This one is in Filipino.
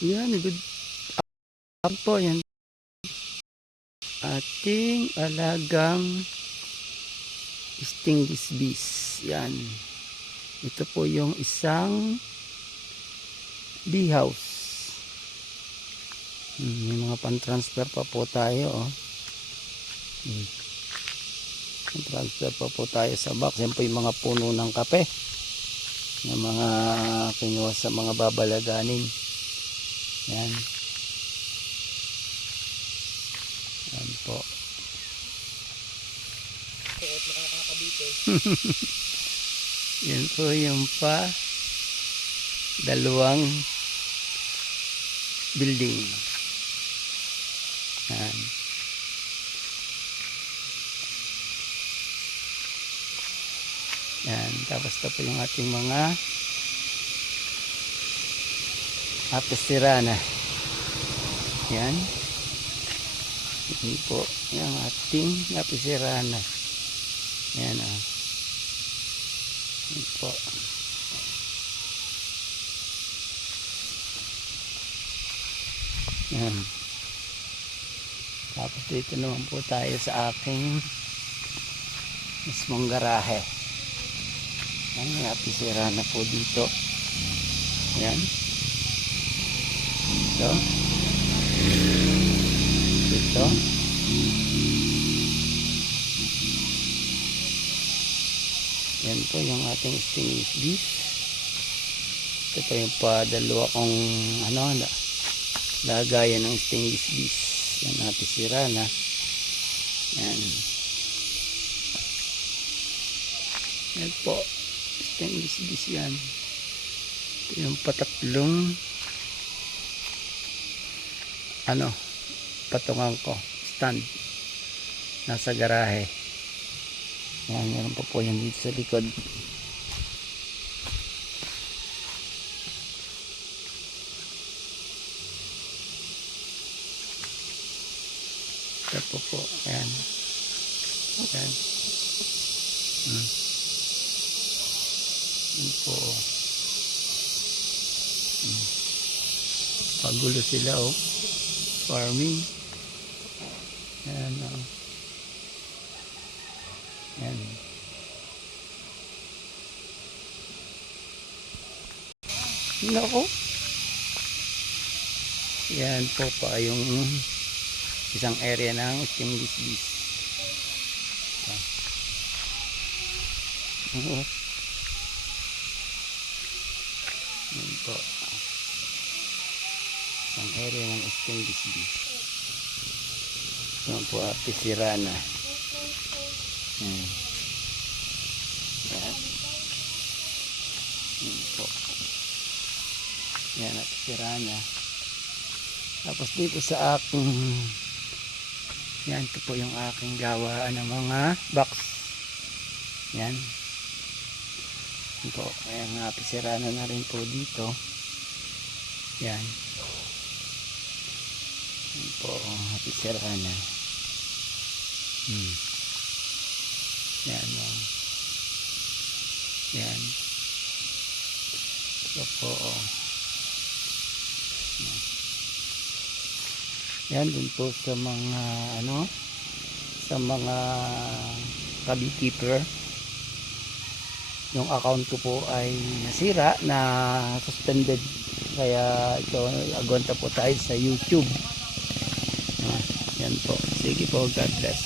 Yan, good po. Yan ating alagang stingless bees. Yan. Ito po yung isang bee house. May mga pan-transfer pa po tayo. Oh. Transfer pa po tayo sa box. Yan po yung mga puno ng kape. Yung mga kinuha sa mga babalaganin. Yan. Yan po. Yan po yung dalawang building. Yan. Yan. Tapos ito po yung ating mga apis tirana. Yan. Yan po yung ating apis tirana. Yan o. Yan po. Yan. Tapos dito naman po tayo sa aking mismong garahe. Yan, napisira na po dito. Yan. Ito. Ito. Yan po yung ating stingless bees. Ito po yung dalawa kong lagayan ng stingless bees. Yan, napisira na. Yan. Yan po. Stingless bees yan. Ito yung patatlong patungan ko. Stand. Nasa garahe. Yan, meron pa po yan dito sa likod. Ito po. Ayan. Ayan. Yan po. Pagulo sila oh. Farming. Ayan oh. Ayan. Nako. Yan po pa yung isang area ng stingless bees. Oo. Yan po. Isang area ng stingless bees. Yan po, apis tirana. Yan. Yan. Yan po. Yan, apis tirana. Tapos dito sa aking yan, ito po yung aking gawaan ng mga box. Yan. Yan po. Ayan, apis tirana na rin po dito. Yan. Yan po, apis tirana. Yan o. Yan. Ito po o. Yan din po sa mga sa mga ka-beekeeper. Yung account ko po ay nasira, na suspended, kaya ito agwanta po tayo sa YouTube. Yan po. Sige po, God bless.